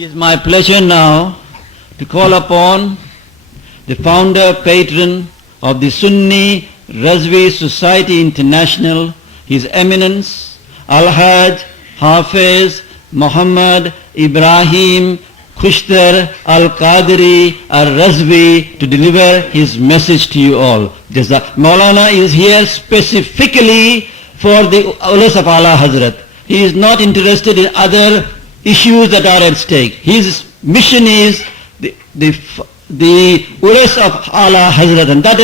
It is my pleasure now to call upon the founder patron of the Sunni Razvi Society International, His Eminence Al-Hajj Hafiz Muhammad Ibrahim Khushtar Al-Qadri Al-Razvi to deliver his message to you all. Maulana is here specifically for the Ulas of Ala Hazrat. He is not interested in other issues that are at stake. His mission is the Ulas of Ala Hazrat, and that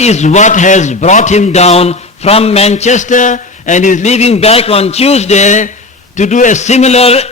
is what has brought him down from Manchester, and is leaving back on Tuesday to do a similar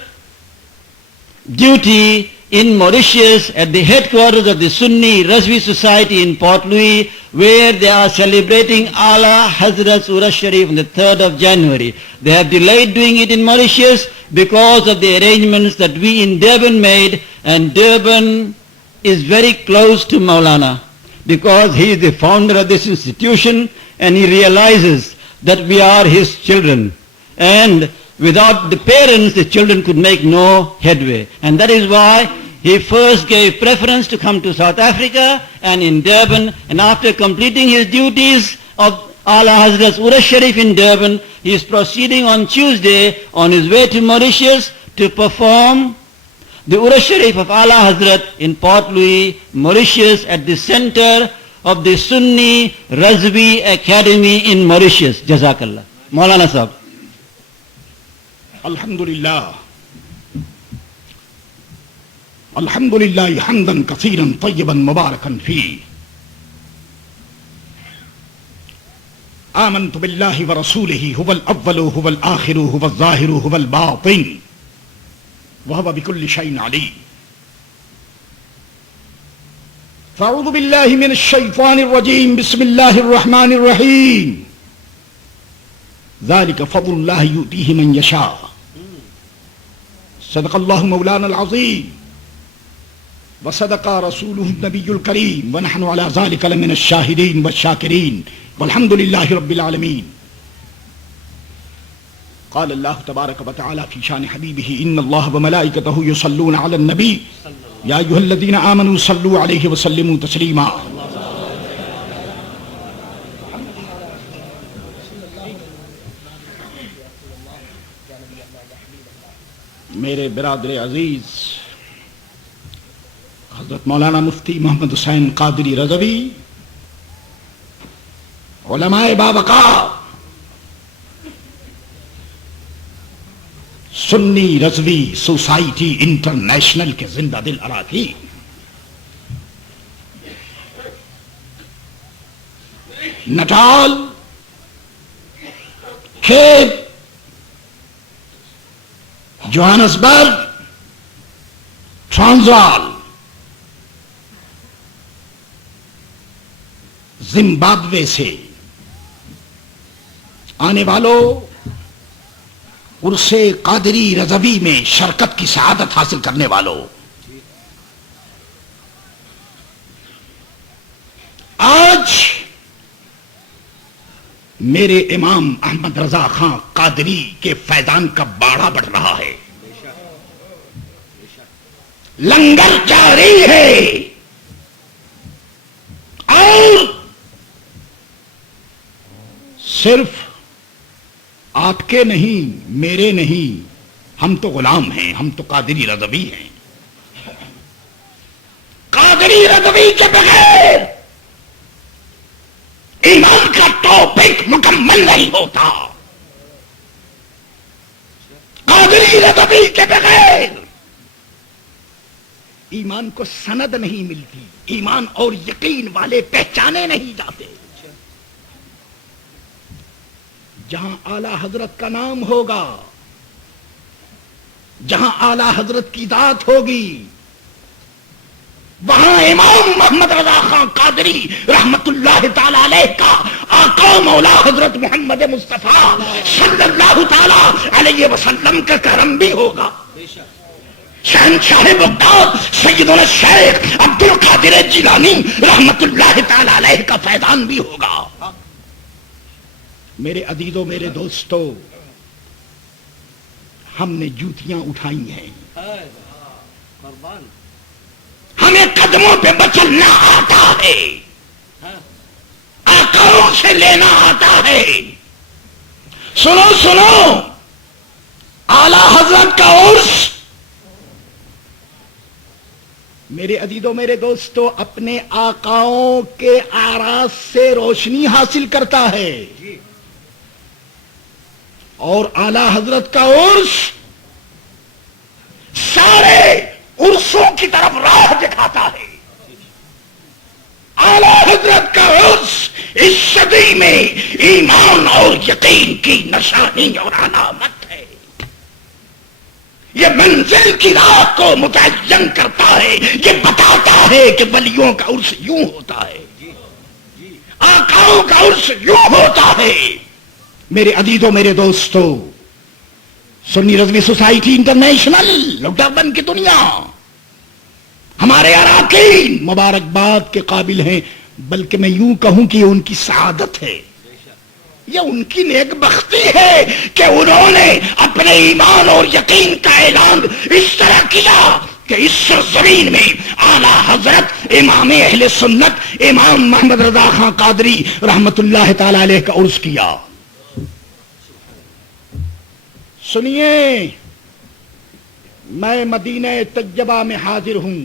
duty in Mauritius at the headquarters of the Sunni Razvi Society in Port Louis, where they are celebrating Ala Hazrat's Uras Sharif on the 3rd of January. They have delayed doing it in Mauritius because of the arrangements that we in Durban made, and Durban is very close to Maulana because he is the founder of this institution, and he realizes that we are his children, and without the parents the children could make no headway. And that is why he first gave preference to come to South Africa and in Durban, and after completing his duties of Ala Hazrat's Uras Sharif in Durban, he is proceeding on Tuesday on his way to Mauritius to perform the Uras Sharif of Ala Hazrat in Port Louis, Mauritius, at the center of the Sunni Razvi Academy in Mauritius. Jazakallah. Maulana Sahab. Alhamdulillah. Alhamdulillah hamdan kathiran tayyiban mubarakan fi. آمنت بالله ورسوله هو الأول هو الآخر هو الظاهر هو الباطن وهو بكل شيء عليم. فأعوذ بالله من الشيطان الرجيم. بسم الله الرحمن الرحيم. ذلك فضل الله يؤتيه من يشاء. صدق الله مولانا العظيم وصدق رسوله النبي الكريم ونحن على ذلك لمن الشاهدين والشاكرين والحمد لله رب العالمين. قال الله تبارك وتعالى في شان حبيبه إن الله وملائكته يصلون على النبي يا أيها الذين آمنوا صلوا عليه وسلموا تسليما. میرے برادر عزیز حضرت مولانا مفتی محمد حسین قادری رضوی، علماء باوقار، سنی رضوی سوسائٹی انٹرنیشنل کے زندہ دل اراکین، نٹال، کھیپ، جوہانسبرگ، ٹرانزوال، زمبابوے سے آنے والوں، عرس قادری رضوی میں شرکت کی سعادت حاصل کرنے والوں، آج میرے امام احمد رضا خان قادری کے فیضان کا باڑا بڑھ رہا ہے، لنگر جاری ہے، اور صرف آپ کے نہیں، میرے نہیں، ہم تو غلام ہیں، ہم تو قادری رضوی ہیں۔ قادری رضوی کے بغیر ایمان کا ٹاپک مکمل نہیں ہوتا، قادری رضوی کے بغیر ایمان کو سند نہیں ملتی، ایمان اور یقین والے پہچانے نہیں جاتے۔ جہاں اعلی حضرت کا نام ہوگا، جہاں اعلی حضرت کی ذات ہوگی، وہاں امام محمد رضا خان قادری رحمت اللہ تعالی علیہ کا آقا مولا حضرت محمد مصطفیٰ صلی اللہ تعالی علیہ وسلم کا کرم بھی ہوگا۔ شہنشاہ بغداد سیدنا الشیخ عبد القادر جیلانی رحمت اللہ تعالی علیہ کا فیضان بھی ہوگا۔ میرے عزیزوں، میرے دوستو، ہم نے جوتیاں اٹھائی ہیں، ہمیں قدموں پہ بچلنا آتا ہے، آقاؤں سے لینا آتا ہے. سنو سنو، اعلی حضرت کا عرس میرے عزیزوں میرے دوستو اپنے آقاؤں کے آراز سے روشنی حاصل کرتا ہے، اور اعلی حضرت کا عرس سارے عرسوں کی طرف راہ دکھاتا ہے. اعلی حضرت کا عرس اس صدی میں ایمان اور یقین کی نشانی اور علامت ہے. یہ منزل کی راہ کو متعین کرتا ہے، یہ بتاتا ہے کہ ولیوں کا عرس یوں ہوتا ہے، آقاؤں کا عرس یوں ہوتا ہے. میرے عزیزوں میرے دوستو، سنی رضوی سوسائٹی انٹرنیشنل ڈربن کی دنیا ہمارے اراکین مبارکباد کے قابل ہیں، بلکہ میں یوں کہوں کہ یہ ان کی سعادت ہے، یہ ان کی نیک بختی ہے کہ انہوں نے اپنے ایمان اور یقین کا اعلان اس طرح کیا کہ اس سرزمین میں اعلی حضرت امام اہل سنت امام محمد رضا خان قادری رحمت اللہ تعالی علیہ کا عرس کیا. سنیے، میں مدینہ طیبہ میں حاضر ہوں.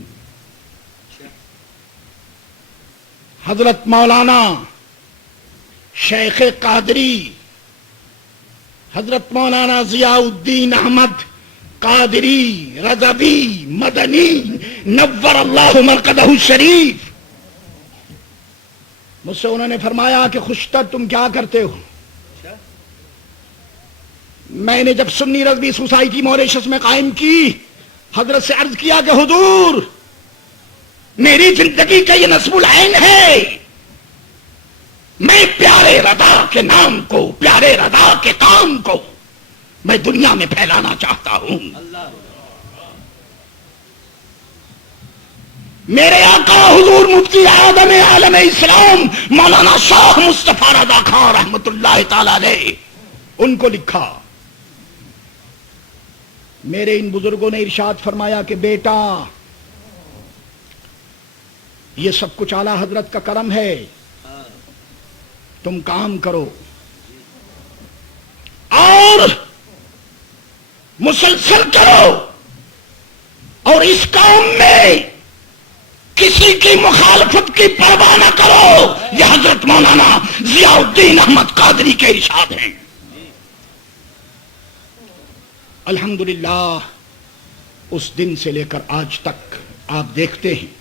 حضرت مولانا شیخ قادری حضرت مولانا ضیاء الدین احمد قادری رضوی مدنی نور اللہ مرقدہ الشریف، مجھ سے انہوں نے فرمایا کہ خوشتر تم کیا کرتے ہو؟ میں نے جب سنی رضوی سوسائٹی موریشس میں قائم کی، حضرت سے عرض کیا کہ حضور میری زندگی کا یہ نصب العین ہے، میں پیارے رضا کے نام کو، پیارے رضا کے کام کو میں دنیا میں پھیلانا چاہتا ہوں. میرے آقا حضور مفتی اعظم عالم اسلام مولانا شاہ مصطفیٰ رضا خان رحمت اللہ تعالی علیہ، ان کو لکھا. میرے ان بزرگوں نے ارشاد فرمایا کہ بیٹا یہ سب کچھ اعلی حضرت کا کرم ہے، تم کام کرو اور مسلسل کرو، اور اس کام میں کسی کی مخالفت کی پرواہ نہ کرو. یہ حضرت مولانا ضیاء الدین احمد قادری کے ارشاد ہیں. الحمدللہ اس دن سے لے کر آج تک آپ دیکھتے ہیں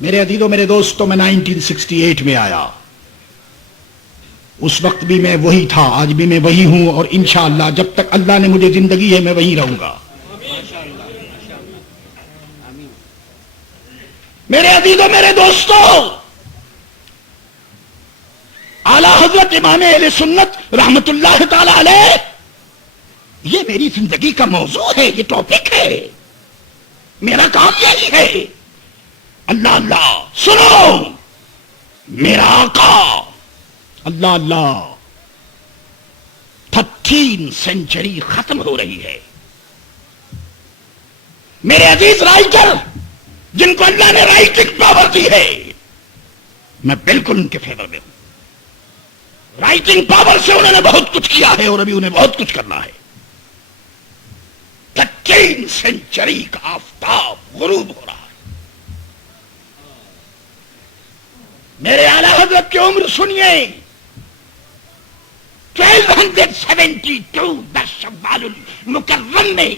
میرے عزیزوں میرے دوستوں، میں 1968 میں آیا، اس وقت بھی میں وہی تھا، آج بھی میں وہی ہوں، اور انشاءاللہ جب تک اللہ نے مجھے زندگی ہے میں وہی رہوں گا. میرے عزیزوں میرے دوستوں، اعلی حضرت امام اہل سنت رحمت اللہ تعالی علیہ یہ میری زندگی کا موضوع ہے، یہ ٹاپک ہے، میرا کام یہی ہے. اللہ اللہ سنو، میرا آقا اللہ اللہ 13 سینچری ختم ہو رہی ہے. میرے عزیز رائٹر جن کو اللہ نے رائٹنگ پاور دی ہے، میں بالکل ان کے فیور میں ہوں. رائٹنگ پاور سے انہوں نے بہت کچھ کیا ہے اور ابھی انہیں بہت کچھ کرنا ہے. 13 سینچری کا آفتاب غروب ہو رہا ہے. میرے اعلی حضرت کی عمر سنیے، 1272 10 شوال المکرم میں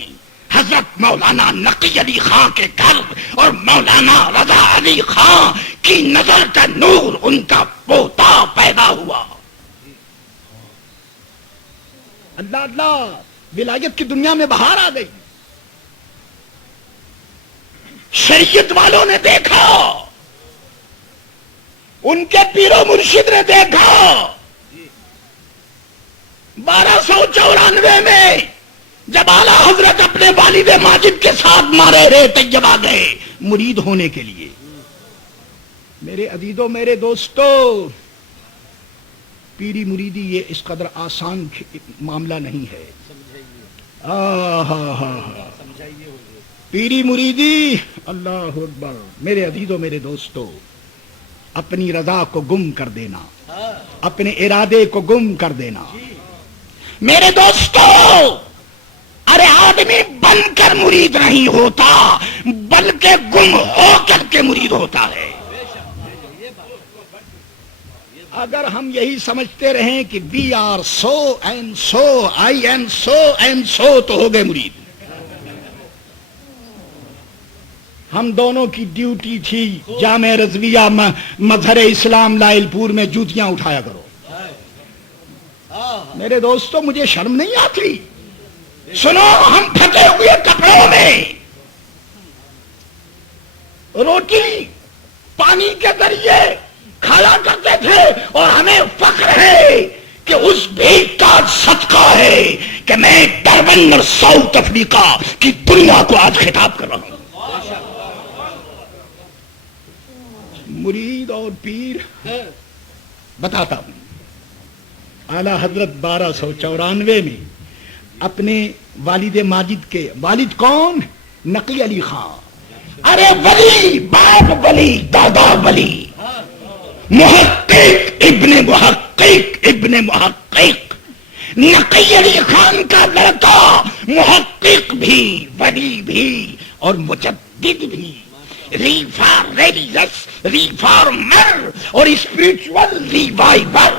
حضرت مولانا نقی علی خان کے گھر اور مولانا رضا علی خان کی نظر کا نور ان کا پوتا پیدا ہوا. اللہ اللہ، ولایت کی دنیا میں بہار آ گئی. شریعت والوں نے دیکھا، ان کے پیر و مرشد نے دیکھا. 1294 میں جب اعلی حضرت اپنے والد ماجد کے ساتھ مارے رہے طیب آ گئے مرید ہونے کے لیے. میرے عزیزوں میرے دوستو، پیری مریدی یہ اس قدر آسان معاملہ نہیں ہے. پیری مریدی، اللہ اکبر. میرے عزیزوں، میرے دوستو، اپنی رضا کو گم کر دینا، اپنے ارادے کو گم کر دینا. میرے دوستو، ارے آدمی بن کر مرید نہیں ہوتا، بلکہ گم ہو کر کے مرید ہوتا ہے. اگر ہم یہی سمجھتے رہیں کہ we are so and so, I am so and so, تو ہو گئے مرید. ہم دونوں کی ڈیوٹی تھی جامع رضویہ مظہر اسلام لائل پور میں جوتیاں اٹھایا کرو. میرے دوستو، مجھے شرم نہیں آتی. سنو، ہم پھٹے ہوئے کپڑوں میں روٹی پانی کے ذریعے کھایا کرتے تھے، اور ہمیں فخر ہے کہ اس بھیک کا صدقہ ہے کہ میں ڈربن اور ساؤتھ افریقہ کی دنیا کو آج خطاب کر رہا ہوں. مرید اور پیر بتاتا ہوں. اعلی حضرت 1294 میں اپنے والد ماجد کے والد کون؟ نقی علی خان. ارے ولی، باپ ولی، دادا ولی، محقق ابن محقق ابن محقق. نقی علی خان کا لڑکا محقق بھی، ولی بھی، اور مجدد بھی، ریفارمر اور اسپرچول ریوائور.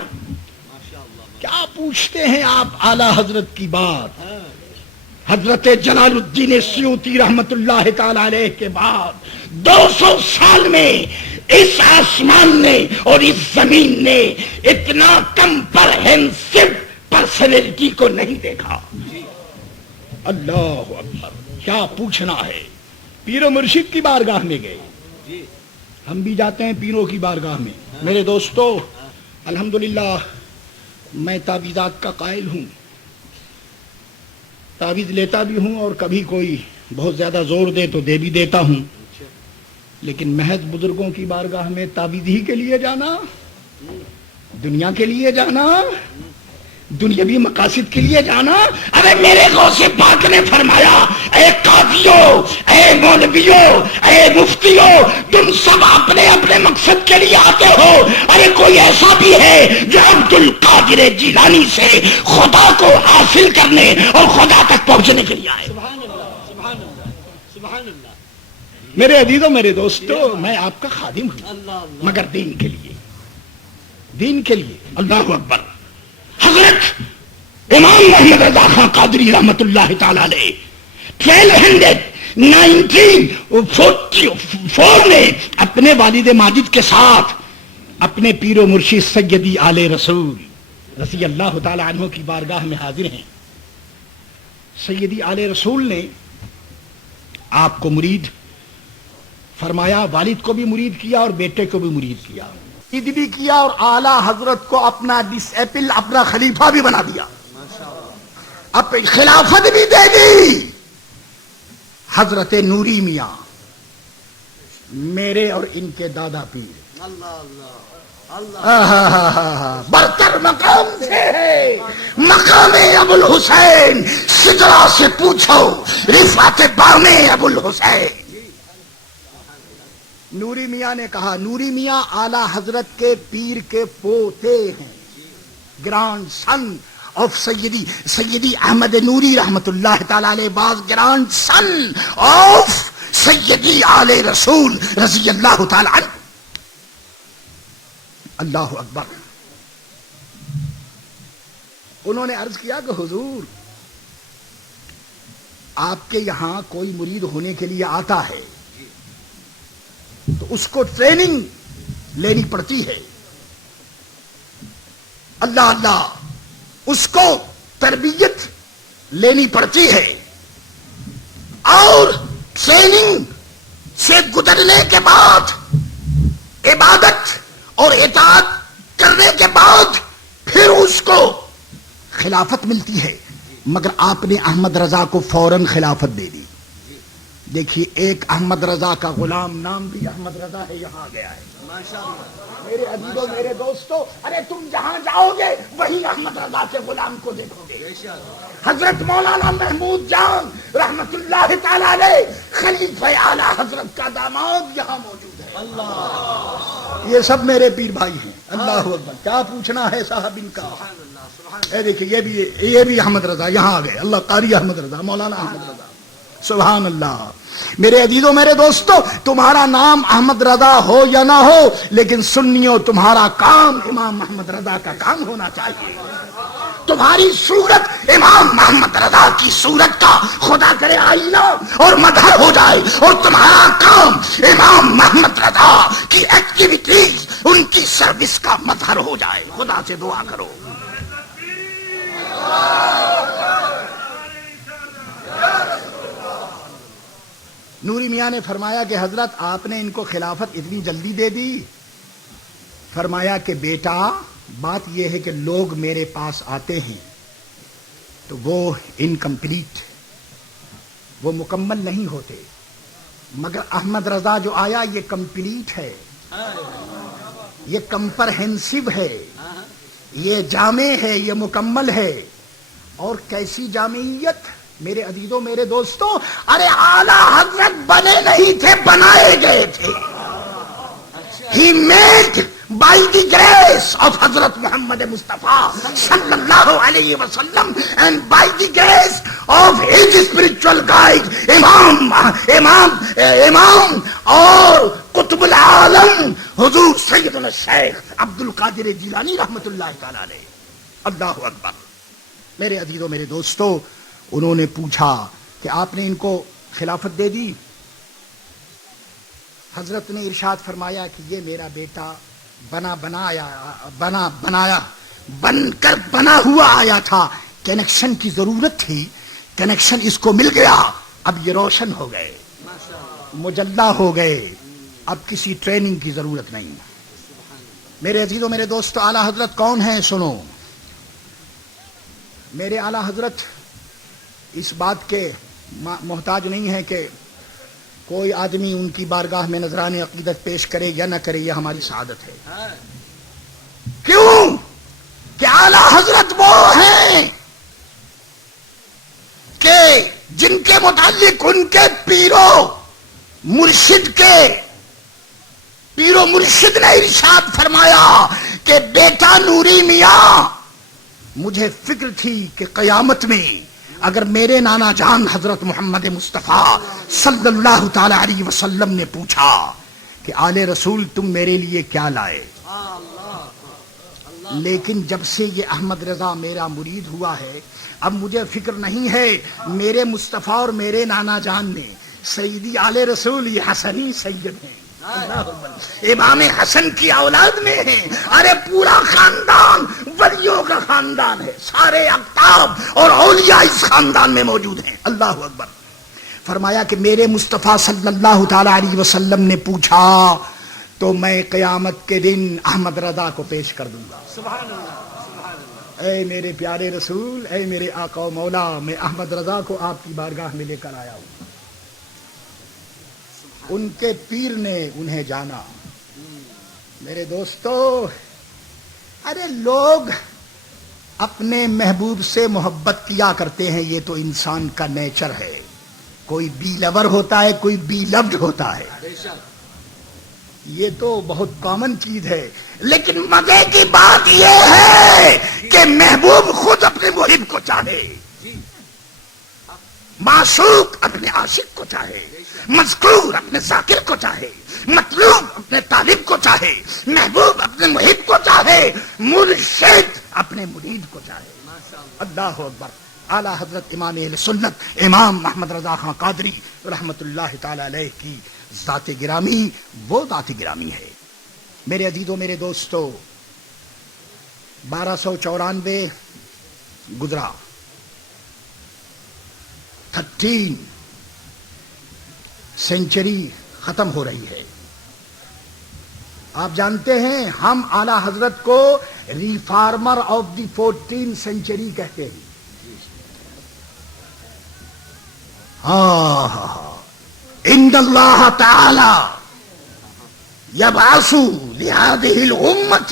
کیا پوچھتے ہیں آپ اعلی حضرت کی بات؟ حضرت جلال الدین سیوطی رحمت اللہ تعالی علیہ کے بعد 200 سال میں اس آسمان نے اور اس زمین نے اتنا کمپرہنسو پرسنالٹی کو نہیں دیکھا. اللہ اکبر. کیا پوچھنا ہے؟ پیر و مرشد کی بارگاہ میں گئے. ہم بھی جاتے ہیں پیروں کی بارگاہ میں. میرے دوستو، الحمدللہ میں تعویذات کا قائل ہوں، تعویذ لیتا بھی ہوں، اور کبھی کوئی بہت زیادہ زور دے تو دے بھی دیتا ہوں. لیکن محض بزرگوں کی بارگاہ میں تعویذ ہی کے لیے جانا، دنیا کے لیے جانا، دنیاوی مقاصد کے لیے جانا. ارے میرے غوث پاک نے فرمایا، اے قاضیوں، اے مولویوں، اے مفتیوں، تم سب اپنے اپنے مقصد کے لیے آتے ہو. ارے کوئی ایسا بھی ہے جو عبد القادر جیلانی سے خدا کو حاصل کرنے اور خدا تک پہنچنے کے لیے آئے. سبحان اللہ، سبحان اللہ، سبحان اللہ. میرے عزیزوں، میرے دوستو، میں آپ کا خادم ہوں، اللہ اللہ. مگر دین کے لیے، دین کے لیے. اللہ اکبر. حضرت امام محمد رضا خان قادری رحمت اللہ تعالی علیہ 1294 میں اپنے والد ماجد کے ساتھ اپنے پیر و مرشد سیدی آل رسول رضی اللہ تعالی عنہ کی بارگاہ میں حاضر ہیں. سیدی آل رسول نے آپ کو مرید فرمایا، والد کو بھی مرید کیا اور بیٹے کو بھی مرید کیا، مرید بھی کیا، اور اعلی حضرت کو اپنا ڈسپل، اپنا خلیفہ بھی بنا دیا، اب خلافت بھی دے دی. حضرت نوری میاں، میرے اور ان کے دادا پیر، برتر مقام سے ہے، مقام ابو الحسین. سجرا سے پوچھو رفعت بام ابو الحسین. نوری میاں نے کہا، نوری میاں اعلی حضرت کے پیر کے پوتے ہیں، گرانڈ سن آف سیدی احمد نوری رحمت اللہ تعالی علیہ، باز گرانڈ سن آف سیدی آل رسول رضی اللہ تعالی عنہ. اللہ اکبر. انہوں نے عرض کیا کہ حضور، آپ کے یہاں کوئی مرید ہونے کے لیے آتا ہے تو اس کو ٹریننگ لینی پڑتی ہے. اللہ اللہ، اس کو تربیت لینی پڑتی ہے، اور ٹریننگ سے گزرنے کے بعد عبادت اور اطاعت کرنے کے بعد پھر اس کو خلافت ملتی ہے. مگر آپ نے احمد رضا کو فوراً خلافت دے دی. دیکھیے ایک احمد رضا کا غلام، نام بھی احمد رضا ہے، یہاں آ گیا ہے. میرے عزیزوں میرے دوستوں، ارے تم جہاں جاؤ گے وہیں احمد رضا کے غلام کو دیکھو گے. حضرت مولانا محمود جان رحمت اللہ تعالی علیہ خلیفہ اعلی حضرت کا داماد یہاں موجود ہے. یہ سب میرے پیر بھائی ہیں. اللہ اکبر. کیا پوچھنا ہے صاحب ان کا. اے دیکھیے یہ بھی احمد رضا یہاں آ گئے. اللہ قاری احمد رضا، مولانا احمد رضا. سبحان اللہ. میرے عزیزوں میرے دوستوں، تمہارا نام احمد رضا ہو یا نہ ہو، لیکن سنیوں تمہارا کام امام محمد رضا کا کام ہونا چاہیے. تمہاری صورت امام محمد رضا کی صورت کا خدا کرے آئینہ اور مظہر ہو جائے، اور تمہارا کام امام محمد رضا کی ایکٹیویٹیز، ان کی سروس کا مظہر ہو جائے. خدا سے دعا کرو. نوری میاں نے فرمایا کہ حضرت آپ نے ان کو خلافت اتنی جلدی دے دی. فرمایا کہ بیٹا بات یہ ہے کہ لوگ میرے پاس آتے ہیں تو وہ انکمپلیٹ، وہ مکمل نہیں ہوتے، مگر احمد رضا جو آیا یہ کمپلیٹ ہے، یہ کمپرہنسو ہے، یہ جامع ہے، یہ مکمل ہے. اور کیسی جامعیت میرے عزیزوں میرے دوستوں. ارے اعلی حضرت بنے نہیں تھے، بنائے گئے تھے. He made by the grace of حضرت محمد مصطفیٰ صلی اللہ علیہ وسلم and by the grace of his spiritual guide امام اور قطب العالم حضور سیدنا الشیخ عبد القادر جیلانی رحمت اللہ تعالی علیہ. اللہ اکبر. میرے عزیزوں میرے دوستوں، انہوں نے پوچھا کہ آپ نے ان کو خلافت دے دی. حضرت نے ارشاد فرمایا کہ یہ میرا بیٹا بن کر بنا ہوا آیا تھا. کنیکشن کی ضرورت تھی، کنیکشن اس کو مل گیا. اب یہ روشن ہو گئے، مجلہ ہو گئے، اب کسی ٹریننگ کی ضرورت نہیں. میرے عزیزوں میرے دوستو، اعلی حضرت کون ہیں سنو. میرے اعلی حضرت اس بات کے محتاج نہیں ہے کہ کوئی آدمی ان کی بارگاہ میں نذران عقیدت پیش کرے یا نہ کرے، یہ ہماری سعادت ہے. کیوں کہ اعلی حضرت وہ ہیں کہ جن کے متعلق ان کے پیرو مرشد نے ارشاد فرمایا کہ بیٹا نوری میاں، مجھے فکر تھی کہ قیامت میں اگر میرے نانا جان حضرت محمد مصطفیٰ صلی اللہ تعالی علیہ وسلم نے پوچھا کہ آل رسول تم میرے لیے کیا لائے، لیکن جب سے یہ احمد رضا میرا مرید ہوا ہے اب مجھے فکر نہیں ہے. میرے مصطفیٰ اور میرے نانا جان نے سیدی آل رسول یہ حسنی سید ہیں، امام حسن کی اولاد میں ہیں. ارے پورا خاندان ولیوں کا خاندان ہے، سارے اقطاب اور اولیاء اس خاندان میں موجود ہیں. اللہ اکبر. فرمایا کہ میرے مصطفیٰ صلی اللہ تعالی علیہ وسلم نے پوچھا تو میں قیامت کے دن احمد رضا کو پیش کر دوں گا. سبحان اللہ. اے میرے پیارے رسول، اے میرے آقا و مولا، میں احمد رضا کو آپ کی بارگاہ میں لے کر آیا ہوں. ان کے پیر نے انہیں جانا. میرے دوستو، ارے لوگ اپنے محبوب سے محبت کیا کرتے ہیں، یہ تو انسان کا نیچر ہے. کوئی بی لور ہوتا ہے، کوئی بی لوڈ ہوتا ہے، یہ تو بہت کامن چیز ہے. لیکن مزے کی بات یہ ہے کہ محبوب خود اپنے محب کو چاہے، معشوق اپنے عاشق کو چاہے، مذکور اپنے ذاکر کو چاہے، مطلوب اپنے طالب کو چاہے، محبوب اپنے محب کو چاہے، مرشد اپنے مرید کو چاہے. اللہ اکبر. اعلی حضرت امام اہل سنت امام محمد رضا خان قادری رحمت اللہ تعالی علیہ کی ذات گرامی وہ ذات گرامی ہے. میرے عزیزوں میرے دوستو، 1294 گزرا، 13 سینچری ختم ہو رہی ہے. آپ جانتے ہیں ہم اعلی حضرت کو ریفارمر آف دی 14 سینچری کہتے ہیں. ان اللہ تعالی یبعث لهذه الامه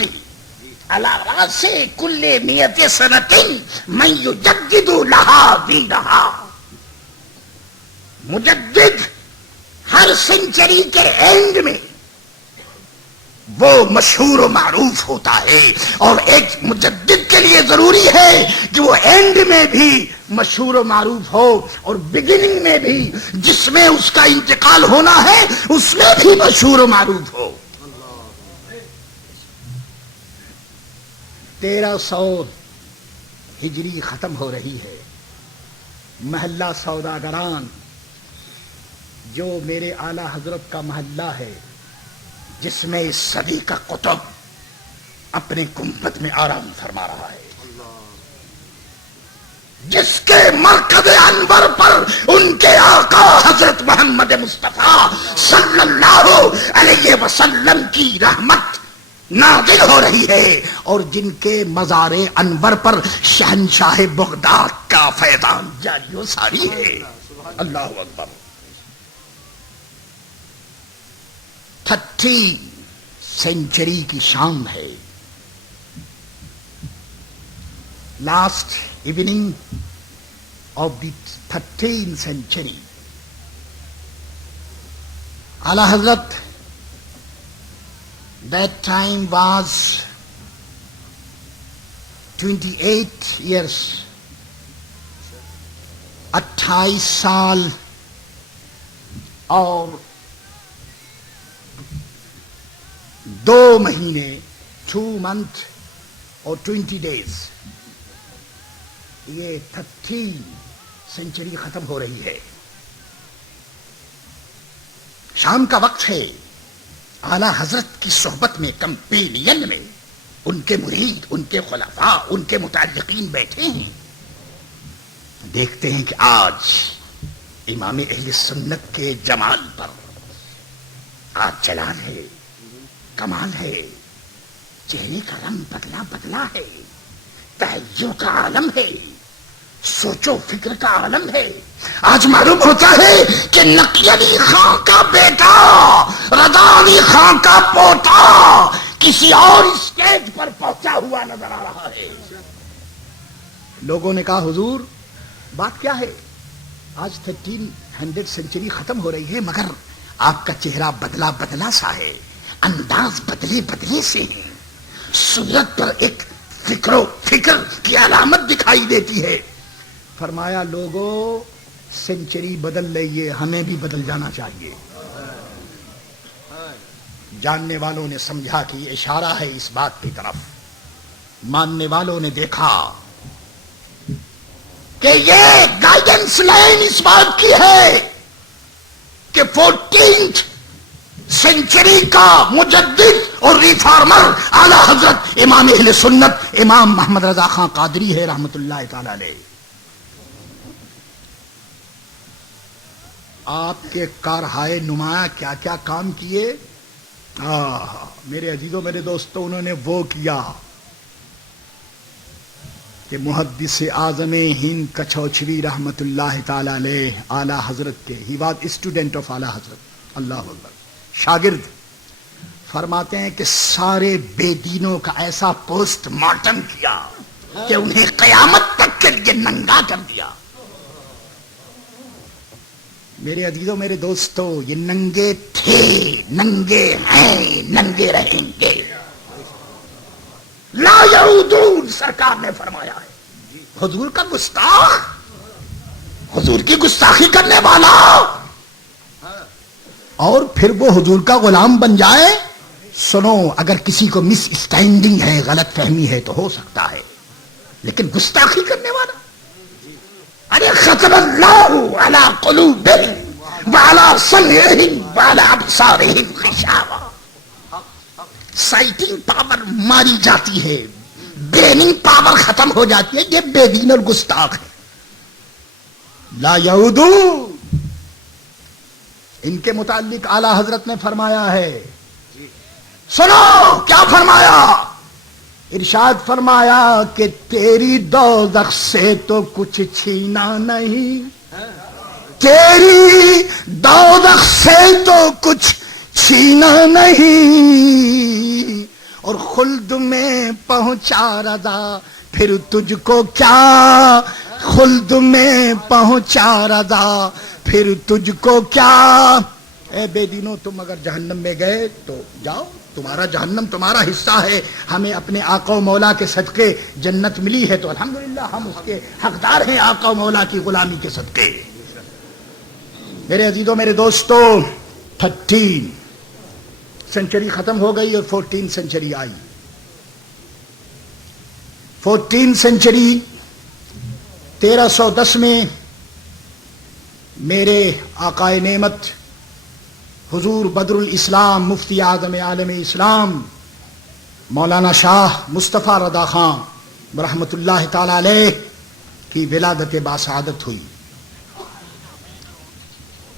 على راس كل 100 سنة من يجدد لها دینها. مجدد ہر سینچری کے اینڈ میں وہ مشہور و معروف ہوتا ہے، اور ایک مجدد کے لیے ضروری ہے کہ وہ اینڈ میں بھی مشہور و معروف ہو، اور بگننگ میں بھی جس میں اس کا انتقال ہونا ہے اس میں بھی مشہور و معروف ہو. 1300 ہجری ختم ہو رہی ہے. محلہ سوداگران جو میرے اعلی حضرت کا محلہ ہے، جس میں اس صدی کا قطب اپنے گنبد میں آرام فرما رہا ہے، جس کے مرکز انور پر ان کے آقا حضرت محمد مصطفیٰ صلی اللہ علیہ وسلم کی رحمت نازل ہو رہی ہے، اور جن کے مزار انور پر شہنشاہ بغداد کا فیضان جاری و ساری ہے. اللہ اکبر. 30 سینچری کی شام ہے. Last evening of the 13th century. اعلی حضرت that time was 28 years. 28 سال اور 2 مہینے 2 months اور 20 days. یہ 13 سینچری ختم ہو رہی ہے. شام کا وقت ہے. اعلی حضرت کی صحبت میں کمپینین میں ان کے مرید، ان کے خلفاء، ان کے متعلقین بیٹھے ہیں. دیکھتے ہیں کہ آج امام اہل سنت کے جمال پر آج جلال ہے، کمال ہے. چہرے کا رنگ بدلا بدلا ہے، تحیر کا عالم ہے، سوچ و فکر کا عالم ہے. آج معلوم ہوتا ہے کہ نقی علی خان کا بیٹا، رضا علی خان کا پوتا کسی اور اسٹیج پر پہنچا ہوا نظر آ رہا ہے. لوگوں نے کہا حضور بات کیا ہے؟ آج 1300 سینچری ختم ہو رہی ہے، مگر آپ کا چہرہ بدلا بدلا سا ہے، انداز بدلے بدلے سے ہیں، صورت پر ایک فکر و فکر کی علامت دکھائی دیتی ہے. فرمایا لوگوں سینچری بدل لئیے، ہمیں بھی بدل جانا چاہیے. جاننے والوں نے سمجھا کہ یہ اشارہ ہے اس بات کی طرف. ماننے والوں نے دیکھا کہ یہ گائیڈنس لائن اس بات کی ہے کہ 14th سینچری کا مجدد اور ریفارمر اعلی حضرت امام اہل سنت امام محمد رضا خان قادری ہے رحمت اللہ تعالی علیہ. آپ کے کارہائے نمایاں کیا کیا کام کیے. میرے عزیزوں میرے دوستوں، انہوں نے وہ کیا کہ محدث اعظم ہند کچھوچوی رحمت اللہ تعالی علیہ اعلی حضرت کے، ہی واز اسٹوڈنٹ آف اعلی حضرت، اللہ اکبر، شاگرد. فرماتے ہیں کہ سارے بے دینوں کا ایسا پوسٹ مارٹم کیا کہ انہیں قیامت تک کے لیے ننگا کر دیا. میرے عزیزوں میرے دوستو، یہ ننگے تھے، ننگے ہیں، ننگے رہیں گے. لا یعودون سرکار نے فرمایا ہے. حضور کا گستاخ، حضور کی گستاخی کرنے والا، اور پھر وہ حضور کا غلام بن جائے. سنو، اگر کسی کو مس اسٹینڈنگ ہے، غلط فہمی ہے تو ہو سکتا ہے، لیکن گستاخی کرنے والا، ارے ختم اللہ علی قلوبہم وعلی سمعہم وعلی ابصارہم غشاوہ. سائٹنگ پاور ماری جاتی ہے، بریننگ پاور ختم ہو جاتی ہے. یہ بے دین اور گستاخ ہے. لا یعودو، ان کے متعلق اعلی حضرت نے فرمایا ہے. سنو کیا فرمایا، ارشاد فرمایا کہ تیری دوزخ سے تو کچھ چھینا نہیں، تیری دوزخ سے تو کچھ چھینا نہیں، اور خلد میں پہنچا رضا پھر تجھ کو کیا، خلد میں پہنچا رضا پھر تجھ کو کیا۔ اے بے دینوں، تم اگر جہنم میں گئے تو جاؤ، تمہارا جہنم تمہارا حصہ ہے، ہمیں اپنے آقا و مولا کے صدقے جنت ملی ہے تو الحمدللہ ہم اس کے حقدار ہیں، آقا و مولا کی غلامی کے صدقے۔ میرے عزیزوں، میرے دوستو، 13 سنچری ختم ہو گئی اور 14 سنچری آئی۔ 14 سنچری 1310 میں میرے آقائے نعمت حضور بدر الاسلام مفتی اعظم عالم اسلام مولانا شاہ مصطفیٰ رضا خان رحمۃ اللہ تعالی علیہ کی ولادت باسعادت ہوئی۔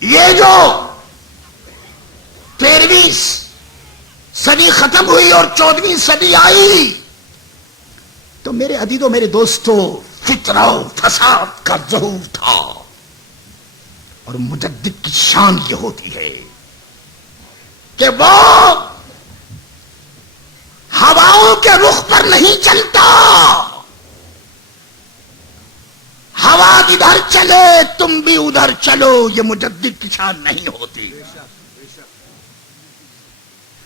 یہ جو 13ویں صدی ختم ہوئی اور 14ویں صدی آئی تو میرے عزیزوں، میرے دوستو، فتنہ و فساد کا ظہور تھا، اور مجدد کی شان یہ ہوتی ہے کہ وہ ہواؤں کے رخ پر نہیں چلتا، ہوا ادھر چلے تم بھی ادھر چلو، یہ مجدد کی شان نہیں ہوتی۔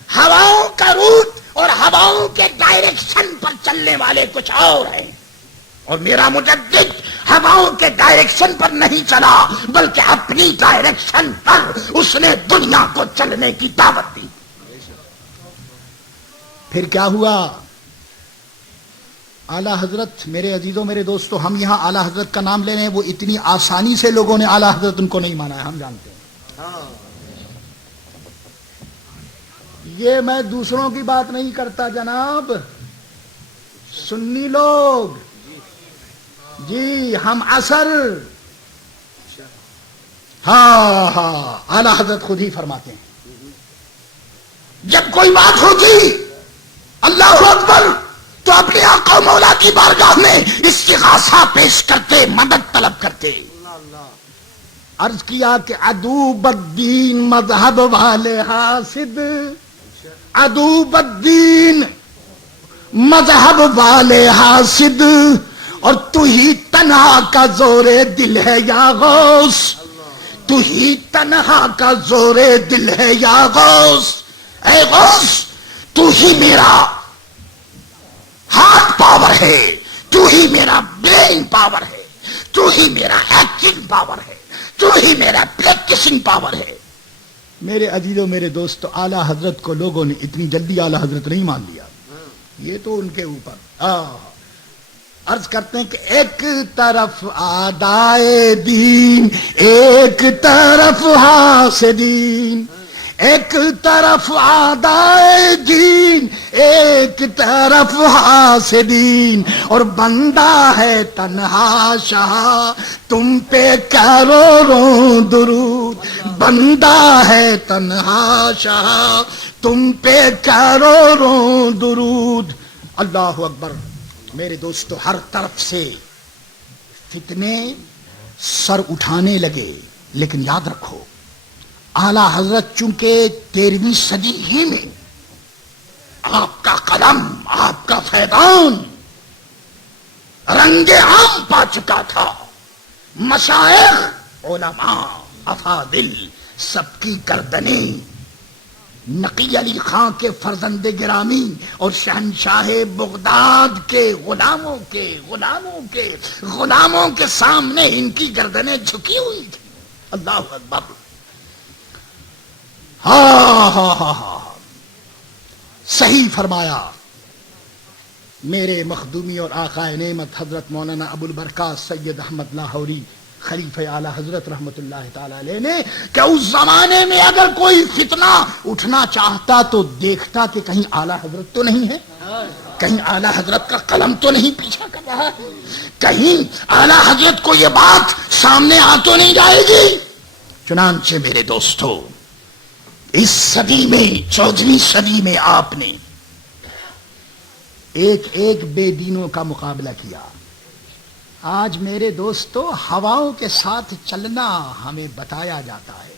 ہواؤں کا روٹ اور ہواؤں کے ڈائریکشن پر چلنے والے کچھ اور ہیں، اور میرا مجدد ہواؤں کے ڈائریکشن پر نہیں چلا بلکہ اپنی ڈائریکشن پر اس نے دنیا کو چلنے کی دعوت دی۔ پھر کیا ہوا؟ اعلی حضرت، میرے عزیزوں، میرے دوستو، ہم یہاں اعلی حضرت کا نام لے رہے ہیں، وہ اتنی آسانی سے لوگوں نے اعلی حضرت ان کو نہیں مانا ہے، ہم جانتے ہیں۔ یہ میں دوسروں کی بات نہیں کرتا جناب، سنی لوگ، جی ہم اثر، ہاں اعلی حضرت خود ہی فرماتے ہیں جب کوئی بات ہوتی اللہ اکبر تو اپنے آقا و مولا کی بارگاہ میں استغاثہ پیش کرتے، مدد طلب کرتے۔ عرض کیا کہ عدو بدین مذہب والے حاسد، عدو بدین مذہب والے حاسد، اور تو ہی تنہا کا زور دل ہے یا غوث، تو ہی تنہا کا زور دل ہے یا غوث، اے غوث تو ہی میرا ہارٹ پاور ہے، تو ہی میرا برین پاور ہے، تو ہی میرا ایکٹنگ پاور ہے، تو ہی میرا پریکٹسنگ پاور ہے۔ میرے عزیزوں، میرے دوستو، اعلی حضرت کو لوگوں نے اتنی جلدی اعلی حضرت نہیں مان لیا، یہ تو ان کے اوپر۔ عرض کرتے ہیں کہ ایک طرف اعدائے دین، ایک طرف حاسدین، ایک طرف اعدائے دین، ایک طرف حاسدین، اور بندہ ہے تنہا شاہ تم پہ کروڑوں درود، بندہ ہے تنہا شاہ تم پہ کروڑوں درود۔ اللہ اکبر۔ میرے دوستو، ہر طرف سے فتنے سر اٹھانے لگے، لیکن یاد رکھو اعلی حضرت چونکہ 13ویں صدی ہی میں آپ کا قلم، آپ کا فیضان رنگ عام پا چکا تھا، مشائخ، علماء، افاضل سب کی گردنیں نقی علی خان کے فرزند گرامی اور شہنشاہ بغداد کے غلاموں کے سامنے ان کی گردنیں جھکی ہوئی تھی۔ اللہ اکبر۔ ہاں صحیح فرمایا میرے مخدومی اور آقائے نعمت حضرت مولانا ابو البرکات سید احمد لاہوری خلیفہ اعلی حضرت رحمت اللہ تعالی علیہ نے، کہ اس زمانے میں اگر کوئی فتنہ اٹھنا چاہتا تو دیکھتا کہ کہیں اعلی حضرت تو نہیں ہے، کہیں اعلی حضرت کا قلم تو نہیں پیچھا کر رہا ہے، کہیں اعلی حضرت کو یہ بات سامنے آ تو نہیں جائے گی۔ چنانچہ میرے دوستو، اس صدی میں، 14ویں صدی میں آپ نے ایک بے دینوں کا مقابلہ کیا۔ آج میرے دوستو، ہواؤں کے ساتھ چلنا ہمیں بتایا جاتا ہے،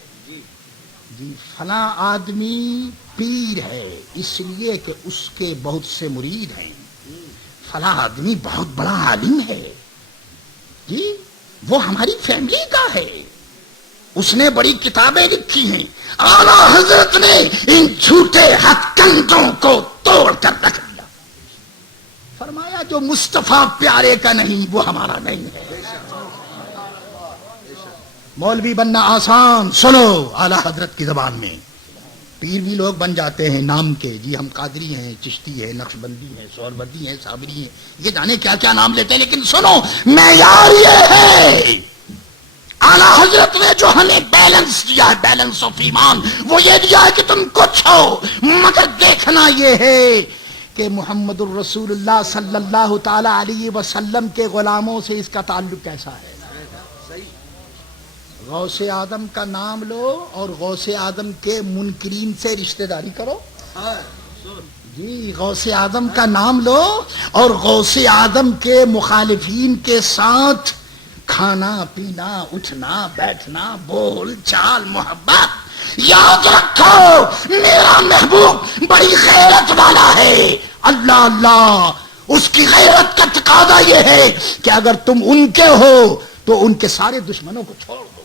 جی فلاں آدمی پیر ہے اس لیے کہ اس کے بہت سے مرید ہیں، فلاں آدمی بہت بڑا عالم ہے، جی وہ ہماری فیملی کا ہے، اس نے بڑی کتابیں لکھی ہیں، اعلیٰ حضرت نے ان جھوٹے ہتھ کنڈوں کو توڑ کر رکھ دیا، فرمایا جو مصطفیٰ پیارے کا نہیں وہ ہمارا نہیں ہے۔ مولوی بننا آسان، سنو اعلیٰ حضرت کی زبان میں، پیر بھی لوگ بن جاتے ہیں نام کے، جی ہم قادری ہیں، چشتی ہے، نقشبندی ہیں، سہروردی ہیں، صابری ہیں، یہ جانے کیا کیا نام لیتے ہیں، لیکن سنو معیار یہ ہے، اعلیٰ حضرت نے جو ہمیں بیلنس دیا ہے، بیلنس آف ایمان، وہ یہ دیا ہے کہ تم کچھ ہو مگر دیکھنا یہ ہے کہ محمد الرسول اللہ صلی اللہ تعالی علیہ وسلم کے غلاموں سے اس کا تعلق کیسا ہے۔ غوث آدم کا نام لو اور غوث آدم کے منکرین سے رشتہ داری کرو، جی غوث آدم کا نام لو اور غوث آدم کے مخالفین کے ساتھ کھانا پینا اٹھنا بیٹھنا بول چال محبت، یاد رکھو میرا محبوب بڑی غیرت والا ہے، اللہ اللہ، اس کی غیرت کا تقاضا یہ ہے کہ اگر تم ان کے ہو تو ان کے سارے دشمنوں کو چھوڑ دو۔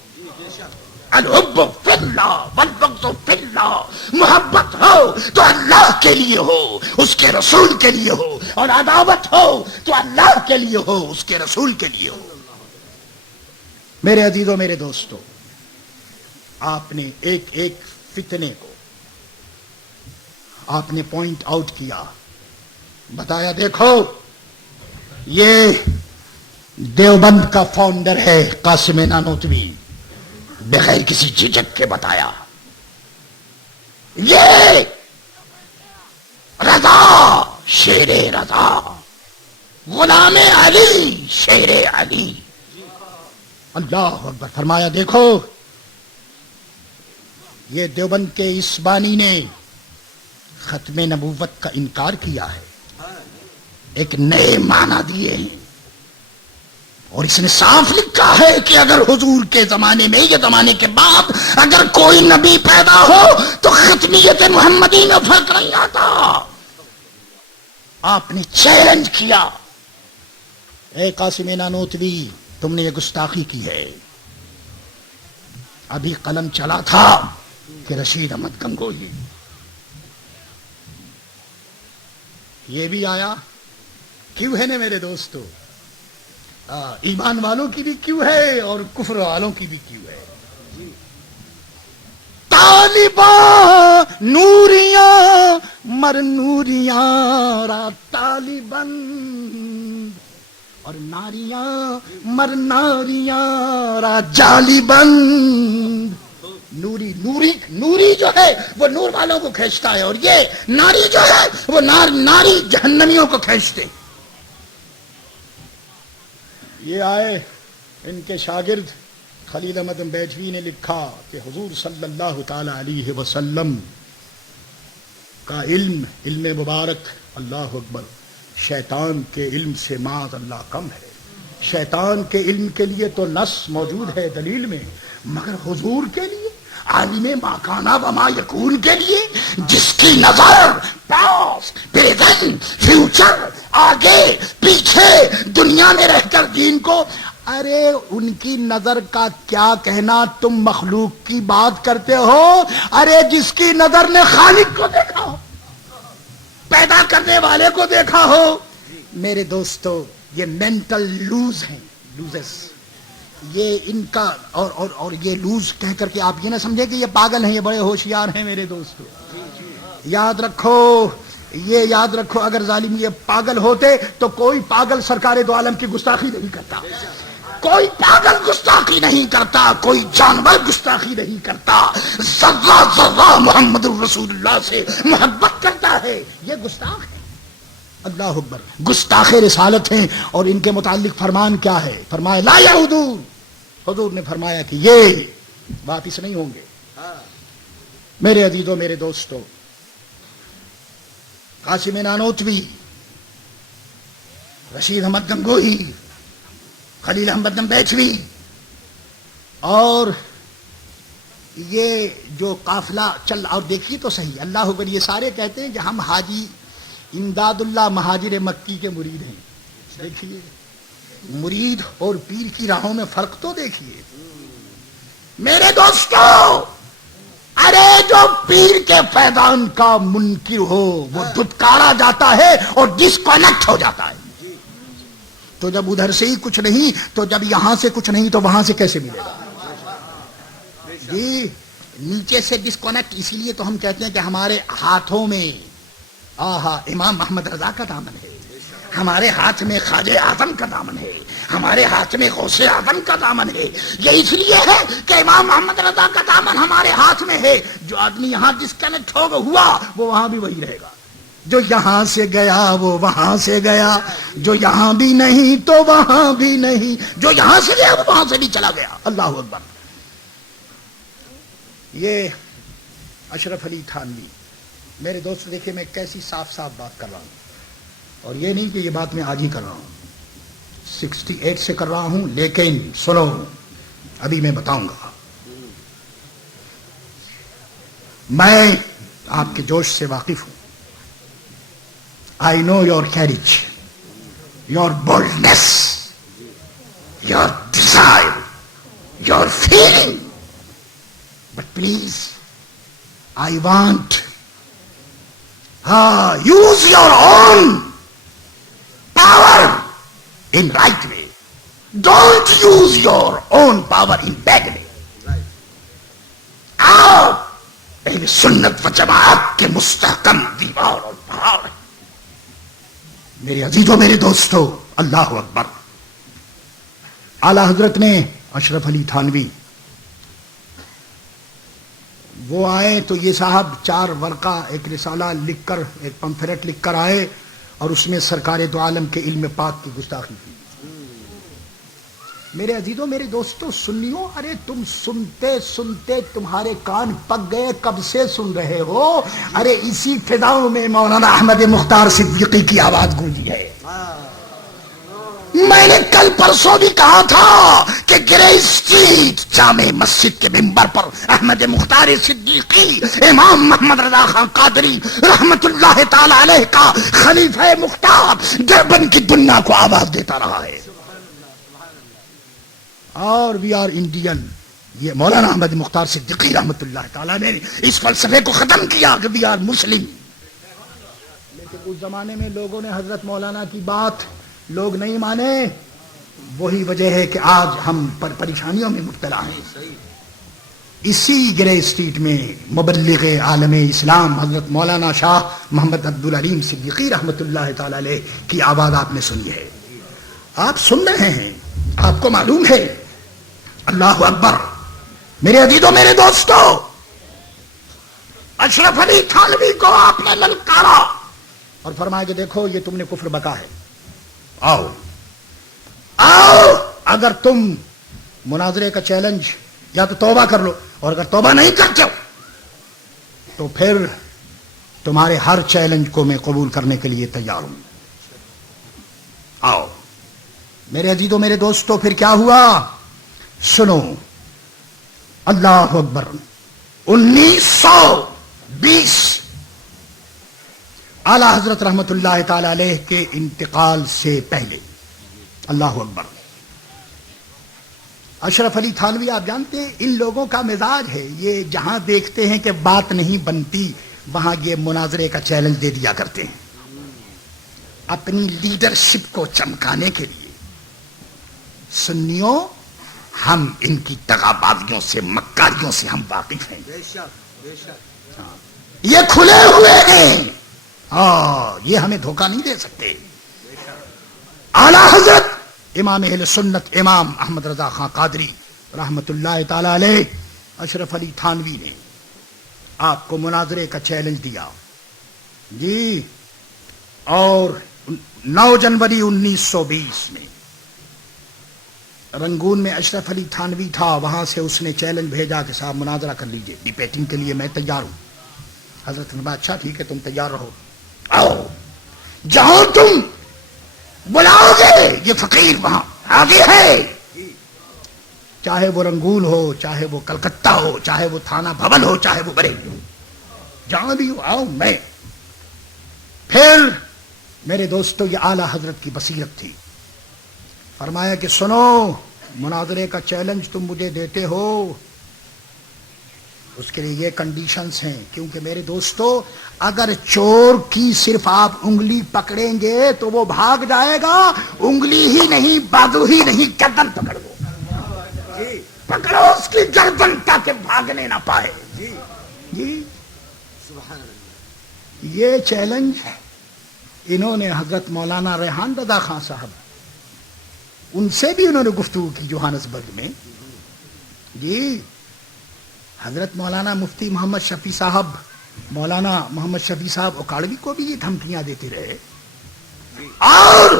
الحب فی اللہ والبغض فی اللہ، محبت ہو تو اللہ کے لیے ہو اس کے رسول کے لیے ہو، اور عداوت ہو تو اللہ کے لیے ہو اس کے رسول کے لیے ہو۔ میرے عزیزوں میرے دوستو، آپ نے ایک ایک فتنے کو آپ نے پوائنٹ آؤٹ کیا، بتایا دیکھو یہ دیوبند کا فاؤنڈر ہے قاسم نانوتوی، بغیر کسی جھجک کے بتایا، یہ رضا شیر رضا، غلام علی شیر علی، اللہ اکبر، فرمایا دیکھو یہ دیوبند کے اس بانی نے ختم نبوت کا انکار کیا ہے، ایک نئے معنی دیے ہیں، اور اس نے صاف لکھا ہے کہ اگر حضور کے زمانے میں یہ زمانے کے بعد اگر کوئی نبی پیدا ہو تو ختمیت محمدی میں فرق نہیں آتا۔ آپ نے چیلنج کیا، اے قاسم نانوتوی تم نے یہ گستاخی کی ہے۔ ابھی قلم چلا تھا کہ رشید احمد گنگوہی یہ بھی آیا، کیوں ہے نا میرے دوستو، ایمان والوں کی بھی کیوں ہے اور کفر والوں کی بھی کیوں ہے۔ طالبان نوریاں مر نوریاں را طالبان، اور ناریاں مر ناریاں را جالبان۔ نوری نوری نوری جو ہے وہ نور والوں کو کھینچتا ہے، اور یہ ناری جو ہے وہ ناری جہنمیوں کو کھینچتے۔ یہ آئے ان کے شاگرد خلیل احمد بیجوی نے لکھا کہ حضور صلی اللہ تعالی علیہ وسلم کا علم مبارک، اللہ اکبر، شیطان کے علم سے معاذ اللہ کم ہے۔ شیطان کے علم کے لیے تو نص موجود ہے دلیل میں، مگر حضور کے لیے، عالم ما کان و ما یکون کے لیے، جس کی نظر پاس پریزنٹ فیوچر آگے پیچھے دنیا میں رہ کر دین کو، ارے ان کی نظر کا کیا کہنا، تم مخلوق کی بات کرتے ہو، ارے جس کی نظر نے خالق کو دیکھا ہو، پیدا کرنے والے کو دیکھا ہو۔ میرے دوستو یہ مینٹل لوز ہیں، لوزس، یہ ان کا اور یہ لوز کہہ کر کے آپ یہ نہ سمجھے کہ یہ پاگل ہیں، یہ بڑے ہوشیار ہیں میرے دوستو۔ یاد رکھو، یہ یاد رکھو، اگر ظالم یہ پاگل ہوتے تو کوئی پاگل سرکار دو عالم کی گستاخی نہیں کرتا، کوئی پاگل گستاخی نہیں کرتا، کوئی جانور گستاخی نہیں کرتا، ذرہ ذرہ محمد الرسول اللہ سے محبت کرتا ہے، یہ گستاخ ہے۔ اللہ اکبر، گستاخ رسالت ہیں، اور ان کے متعلق فرمان کیا ہے؟ فرمایا لا یعودون، حضور نے فرمایا کہ یہ واپس نہیں ہوں گے۔ میرے عزیزوں میرے دوستو، قاسم نانوتوی، رشید احمد گنگوہی، خلیل احمد بیجوی اور یہ جو قافلہ چل، اور دیکھیے تو صحیح، اللہ اکبر، یہ سارے کہتے ہیں کہ ہم حاجی امداد اللہ مہاجر مکی کے مرید ہیں. دیکھیے مرید اور پیر کی راہوں میں فرق تو دیکھیے میرے دوستو. ارے جو پیر کے فیضان کا منکر ہو وہ دھتکارا جاتا ہے اور ڈسکنیکٹ ہو جاتا ہے. تو جب ادھر سے ہی کچھ نہیں تو جب یہاں سے کچھ نہیں تو وہاں سے کیسے ملے گا؟ جی نیچے سے ڈسکنیکٹ. اسی لیے تو ہم کہتے ہیں کہ ہمارے ہاتھوں میں امام محمد رضا کا دامن ہے، ہمارے ہاتھ میں خواجہ اعظم کا دامن ہے، ہمارے ہاتھ میں غوث اعظم کا دامن ہے. یہ اس لیے ہے کہ امام محمد رضا کا دامن ہمارے ہاتھ میں ہے. جو آدمی یہاں ڈسکنیکٹ ہوا وہ وہاں بھی وہی رہے گا. جو یہاں سے گیا وہ وہاں سے گیا، جو یہاں بھی نہیں تو وہاں بھی نہیں، جو یہاں سے گیا وہ وہاں سے بھی چلا گیا. اللہ اکبر. یہ اشرف علی تھانوی میرے دوست، دیکھیں میں کیسی صاف صاف بات کر رہا ہوں، اور یہ نہیں کہ یہ بات میں آج ہی کر رہا ہوں، 68 سے کر رہا ہوں. لیکن سنو ابھی میں بتاؤں گا. میں آپ کے جوش سے واقف ہوں. I know your courage, your boldness, your desire, your feeling. But please, I want use your own power in right way. Don't use your own power in bad way. آپ اہل سنت و جماعت کے مستحکم دیوار اور پہاڑ. میرے عزیزوں میرے دوستو، اللہ اکبر. اعلی حضرت نے اشرف علی تھانوی وہ آئے تو یہ صاحب 4 ورقہ ایک رسالہ لکھ کر، ایک پمفلیٹ لکھ کر آئے، اور اس میں سرکار دو عالم کے علم پاک کی گستاخی کی. میرے عزیزوں میرے دوستو سنیو، ارے تم سنتے سنتے تمہارے کان پک گئے، کب سے سن رہے ہو؟ ارے اسی فضاؤں میں مولانا احمد مختار صدیقی کی آواز گونجی ہے. میں نے کل پرسوں بھی کہا تھا کہ گرے اسٹریٹ جامع مسجد کے ممبر پر احمد مختار صدیقی امام محمد رضا خان قادری رحمت اللہ تعالی علیہ کا خلیفہ مختار دیوبند کی دنیا کو آواز دیتا رہا ہے. اور وی آر انڈین. یہ مولانا احمد مختار صدیقی رحمت اللہ تعالی نے اس فلسفے کو ختم کیا کہ وی آر مسلم. لیکن اس زمانے میں لوگوں نے حضرت مولانا کی بات لوگ نہیں مانے. وہی وجہ ہے کہ آج ہم پریشانیوں میں مبتلا ہیں. اسی گرے اسٹریٹ میں مبلغ عالم اسلام حضرت مولانا شاہ محمد عبدالعلیم صدیقی رحمت اللہ تعالی علیہ کی آواز آپ نے سنی ہے. آپ سن رہے ہیں، آپ کو معلوم ہے. اللہ اکبر. میرے عزیزوں میرے دوستو، اشرف علی تھانوی کو آپ نے للکارا اور فرمایا کہ دیکھو یہ تم نے کفر بکا ہے، آؤ اگر تم مناظرے کا چیلنج یا تو توبہ کر لو، اور اگر توبہ نہیں کرتے ہو تو پھر تمہارے ہر چیلنج کو میں قبول کرنے کے لیے تیار ہوں. آؤ میرے عزیزوں میرے دوستو. پھر کیا ہوا سنو. اللہ اکبر. 1920 اعلی حضرت رحمت اللہ تعالی علیہ کے انتقال سے پہلے، اللہ اکبر، اشرف علی تھانوی آپ جانتے ہیں ان لوگوں کا مزاج ہے، یہ جہاں دیکھتے ہیں کہ بات نہیں بنتی وہاں یہ مناظرے کا چیلنج دے دیا کرتے ہیں اپنی لیڈرشپ کو چمکانے کے لیے. سنیوں، ہم ان کی دغابازیوں سے مکاریوں سے ہم واقف ہیں. یہ کھلے ہوئے ہیں، یہ ہمیں دھوکہ نہیں دے سکتے. اعلی حضرت امام اہل سنت امام احمد رضا خان قادری رحمت اللہ تعالی علیہ اشرف علی تھانوی نے آپ کو مناظرے کا چیلنج دیا جی. اور 9 جنوری 1920 میں رنگون میں اشرف علی تھانوی تھا، وہاں سے اس نے چیلنج بھیجا کہ صاحب مناظرہ کر لیجئے، ڈیبیٹنگ کے لیے میں تیار ہوں. حضرت نے کہا اچھا ٹھیک ہے تم تیار رہو، آؤ جہاں تم بلاؤ گے یہ فقیر وہاں آگے ہے. چاہے وہ رنگول ہو، چاہے وہ کلکتہ ہو، چاہے وہ تھانہ بھون ہو، چاہے وہ بریلی ہو، جہاں بھی ہو آؤ میں. پھر میرے دوستو یہ اعلیٰ حضرت کی بصیرت تھی. فرمایا کہ سنو، مناظرے کا چیلنج تم مجھے دیتے ہو، اس کے لیے یہ کنڈیشنز ہیں. کیونکہ میرے دوستو اگر چور کی صرف آپ انگلی پکڑیں گے تو وہ بھاگ جائے گا. انگلی ہی نہیں، بازو ہی نہیں، گردن پکڑ دو، پکڑو اس کی گردن تاکہ بھاگنے نہ پائے. جی یہ چیلنج انہوں نے حضرت مولانا ریحان رضا خان صاحب، ان سے بھی انہوں نے گفتگو کی جوہانسبرگ میں. جی حضرت مولانا مفتی محمد شفیع صاحب، مولانا محمد شفیع صاحب اکاڑوی کو بھی یہ دھمکیاں دیتے رہے، اور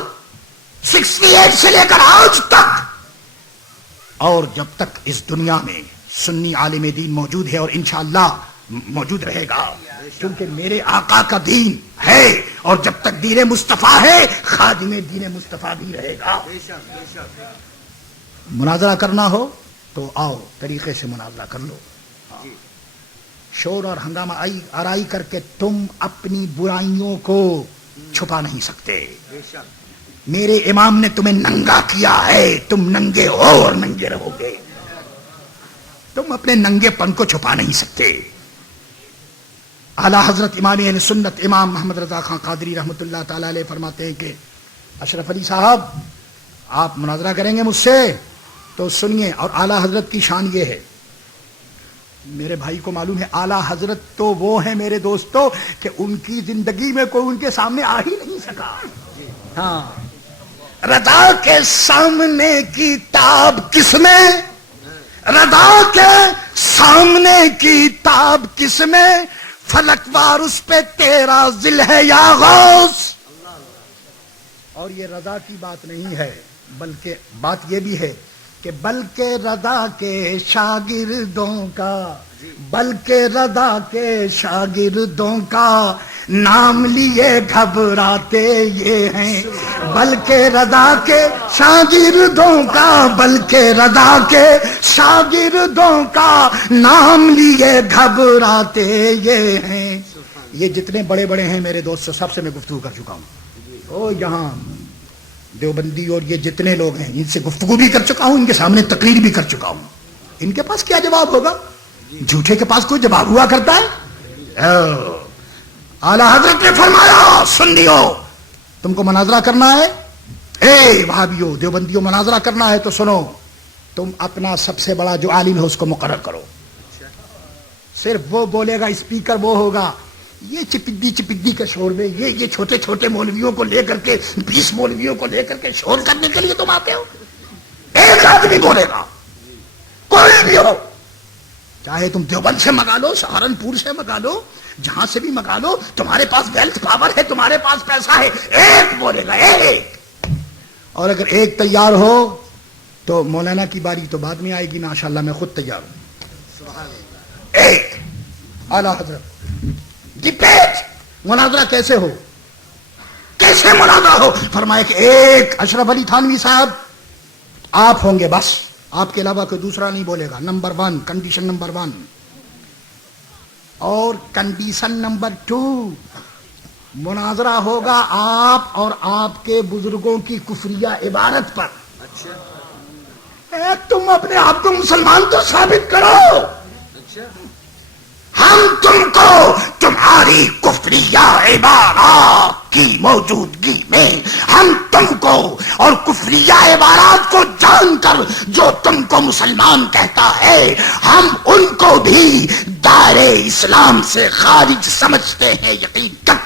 68 سے لے کر آج تک، اور جب تک اس دنیا میں سنی عالم دین موجود ہے، اور انشاءاللہ موجود رہے گا، کیونکہ میرے آقا کا دین ہے، اور جب تک دین مصطفیٰ ہے خادم دین مصطفیٰ بھی رہے گا. مناظرہ کرنا ہو تو آؤ، طریقے سے مناظرہ کر لو. شور اور ہنگامہ آرائی کر کے تم اپنی برائیوں کو چھپا نہیں سکتے. میرے امام نے تمہیں ننگا کیا ہے، تم ننگے ہو اور ننگے رہو گے. تم اپنے ننگے پن کو چھپا نہیں سکتے. اعلیٰ حضرت امام اہل سنت امام محمد رضا خان قادری رحمۃ اللہ تعالی علیہ فرماتے ہیں کہ اشرف علی صاحب آپ مناظرہ کریں گے مجھ سے تو سنیے. اور اعلیٰ حضرت کی شان یہ ہے، میرے بھائی کو معلوم ہے، اعلیٰ حضرت تو وہ ہیں میرے دوستو کہ ان کی زندگی میں کوئی ان کے سامنے آ ہی نہیں سکا. ہاں، رضا کے سامنے کی تاب کس میں، رضا کے سامنے کی تاب کس میں، فلک وار اس پہ تیرا ذل ہے یا غوث. اور یہ رضا کی بات نہیں ہے، بلکہ بات یہ بھی ہے کہ بلکہ رضا کے شاگردوں کا، بلکہ رضا کے شاگردوں کا نام لیے گھبراتے یہ ہیں، بلکہ رضا کے شاگردوں کا، بلکہ رضا کے شاگردوں کا نام لیے گھبراتے یہ ہیں. یہ جتنے بڑے بڑے ہیں میرے دوست، سب سے میں گفتگو کر چکا ہوں. او یہاں دیوبندی اور یہ جتنے لوگ ہیں ان سے گفتگو بھی کر چکا ہوں، ان کے سامنے تقریر بھی کر چکا ہوں. ان کے پاس کیا جواب ہوگا؟ جھوٹے کے پاس کوئی جواب ہوا کرتا ہے؟ اعلیٰ حضرت نے فرمایا سنیو، تم کو مناظرہ کرنا ہے، اے وہابیو دیوبندیوں مناظرہ کرنا ہے تو سنو، تم اپنا سب سے بڑا جو عالم ہے اس کو مقرر کرو. صرف وہ بولے گا، اسپیکر وہ ہوگا. یہ چپدی کے شور میں یہ چھوٹے چھوٹے مولویوں کو لے کر کے، 20 مولویوں کو لے کر کے شور کرنے کے لیے تم آتے ہو. ایک آدمی بولے گا، کوئی بھی ہو، چاہے تم دیوبند سے منگا لو، سہارنپور سے منگا لو، جہاں سے بھی منگا لو، تمہارے پاس ویلتھ پاور ہے، تمہارے پاس پیسہ ہے. ایک بولے گا، ایک. اور اگر ایک تیار ہو تو مولانا کی باری تو بعد میں آئے گی، ماشاءاللہ میں خود تیار ہوں. ایک اعلیٰ حضرت ڈبیٹ، مناظرہ کیسے ہو، کیسے مناظرہ ہو؟ فرمایا کہ ایک اشرف علی تھانوی صاحب آپ ہوں گے، بس آپ کے علاوہ کوئی دوسرا نہیں بولے گا. Number 1، condition number 1. اور کنڈیشن نمبر 2، مناظرہ ہوگا آپ اور آپ کے بزرگوں کی کفریہ عبارت پر. تم اپنے آپ کو مسلمان تو ثابت کرو. ہم تم کو تمہاری کفریہ عبارات کی موجودگی میں، ہم تم کو اور کفریہ عبارات کو جان کر جو تم کو مسلمان کہتا ہے، ہم ان کو بھی دائرے اسلام سے خارج سمجھتے ہیں. یقین کرتے